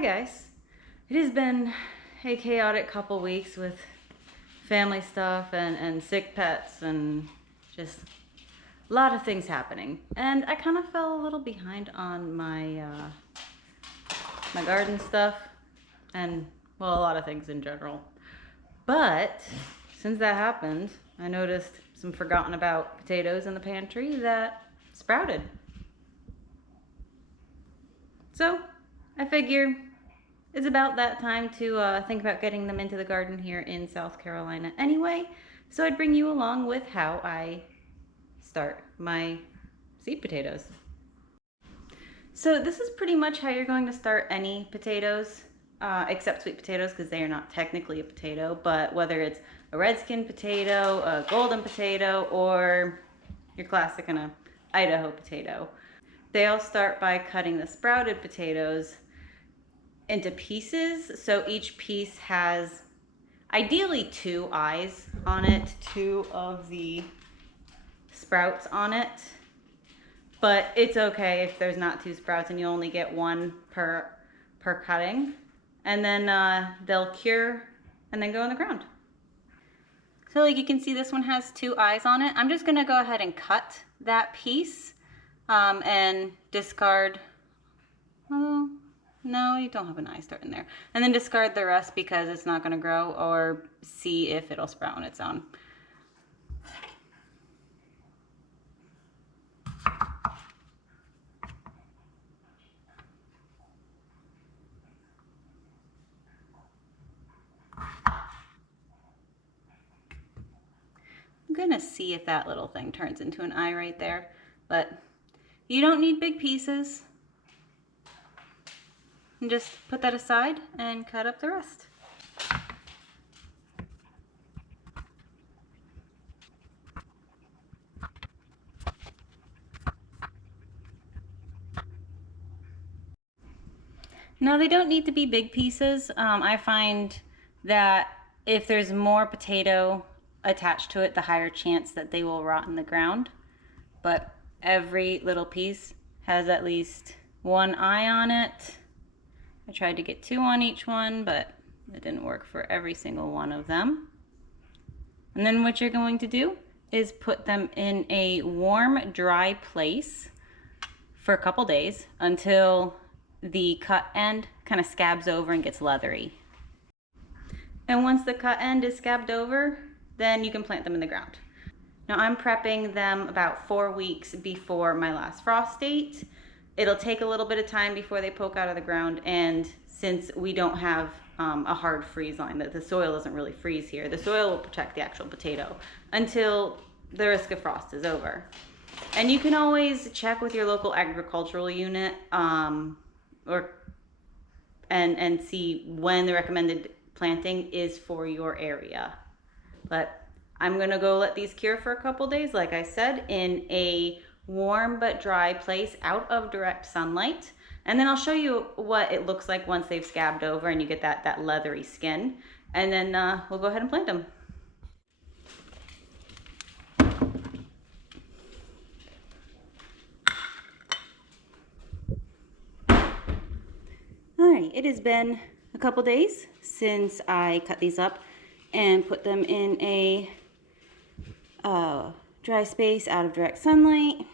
Hi guys. It has been a chaotic couple weeks with family stuff and sick pets and just a lot of things happening. And I kind of fell a little behind on my my garden stuff and, well, a lot of things in general. But since that happened, I noticed some forgotten about potatoes in the pantry that sprouted. So I figure it's about that time to think about getting them into the garden here in South Carolina anyway. So I'd bring you along with how I start my seed potatoes. So this is pretty much how you're going to start any potatoes, except sweet potatoes because they are not technically a potato, but whether it's a red skin potato, a golden potato, or your classic and a Idaho potato. They all start by cutting the sprouted potatoes into pieces. So each piece has ideally 2 eyes on it, 2 of the sprouts on it. But it's okay if there's not 2 sprouts and you only get 1 per cutting. And then they'll cure and then go in the ground. So like you can see, this one has 2 eyes on it. I'm just gonna go ahead and cut that piece and discard, oh, no, you don't have an eye starting there. And then discard the rest because it's not gonna grow, or see if it'll sprout on its own. I'm gonna see if that little thing turns into an eye right there, but you don't need big pieces. And just put that aside and cut up the rest. Now they don't need to be big pieces. I find that if there's more potato attached to it, the higher chance that they will rot in the ground. But every little piece has at least 1 eye on it. I tried to get 2 on each one, but it didn't work for every single one of them. And then what you're going to do is put them in a warm, dry place for a couple days until the cut end kind of scabs over and gets leathery. And once the cut end is scabbed over, then you can plant them in the ground. Now I'm prepping them about 4 weeks before my last frost date. It'll take a little bit of time before they poke out of the ground, and since we don't have a hard freeze line, that the soil doesn't really freeze here, the soil will protect the actual potato until the risk of frost is over. And you can always check with your local agricultural unit and see when the recommended planting is for your area. But I'm gonna go let these cure for a couple days, like I said, in a warm but dry place out of direct sunlight. And then I'll show you what it looks like once they've scabbed over and you get that leathery skin. And then we'll go ahead and plant them. All right, it has been a couple days since I cut these up and put them in a dry space out of direct sunlight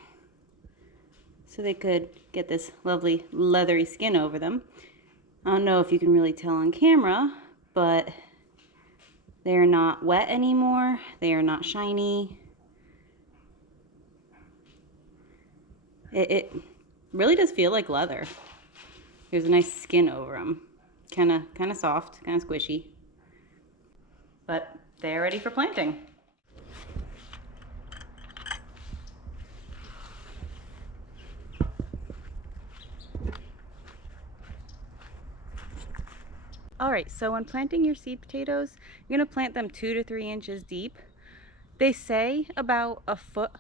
so they could get this lovely leathery skin over them. I don't know if you can really tell on camera, but they are not wet anymore. They are not shiny. It really does feel like leather. There's a nice skin over them. Kind of soft, kind of squishy. But they're ready for planting. All right, so when planting your seed potatoes, you're gonna plant them 2 to 3 inches deep. They say about a foot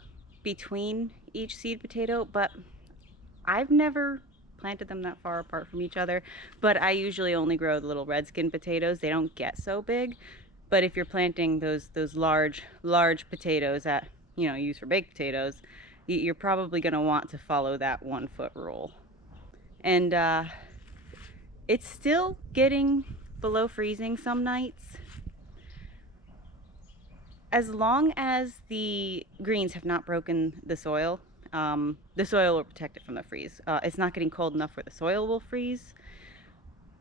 between each seed potato, but I've never planted them that far apart from each other. But I usually only grow the little red skin potatoes. They don't get so big. But if you're planting those large potatoes that, you know, use for baked potatoes, you're probably gonna want to follow that 1 foot rule. And It's still getting below freezing some nights. As long as the greens have not broken the soil will protect it from the freeze. It's not getting cold enough where the soil will freeze.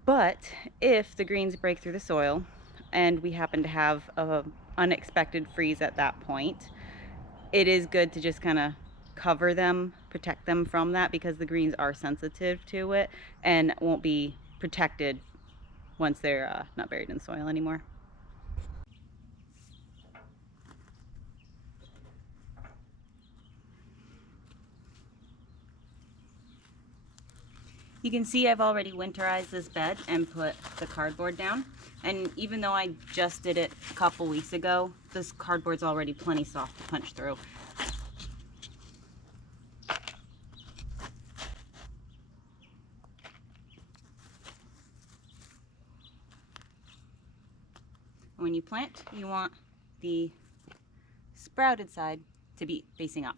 But if the greens break through the soil and we happen to have an unexpected freeze at that point, it is good to just kind of cover them, protect them from that, because the greens are sensitive to it and won't be protected once they're not buried in soil anymore. You can see I've already winterized this bed and put the cardboard down. And even though I just did it a couple weeks ago, this cardboard's already plenty soft to punch through. When you plant, you want the sprouted side to be facing up.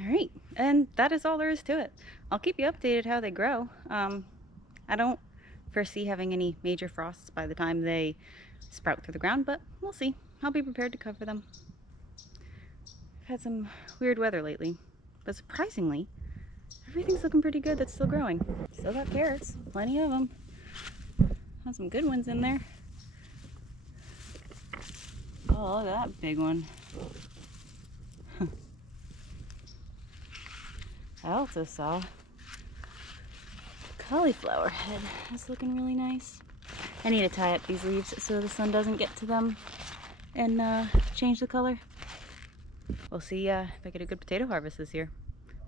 All right, and that is all there is to it. I'll keep you updated how they grow. I don't foresee having any major frosts by the time they sprout through the ground, but we'll see. I'll be prepared to cover them. I've had some weird weather lately, but surprisingly, everything's looking pretty good that's still growing. Still got carrots, plenty of them. Have some good ones in there. Oh, look at that big one. I also saw cauliflower head. That's looking really nice. I need to tie up these leaves so the sun doesn't get to them and change the color. We'll see if I get a good potato harvest this year,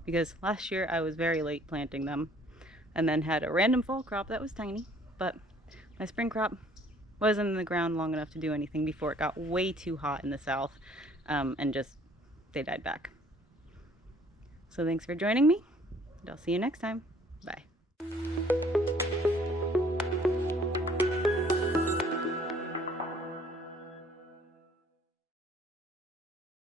because last year I was very late planting them and then had a random fall crop that was tiny, but my spring crop wasn't in the ground long enough to do anything before it got way too hot in the south and just they died back. So thanks for joining me, and I'll see you next time. Bye.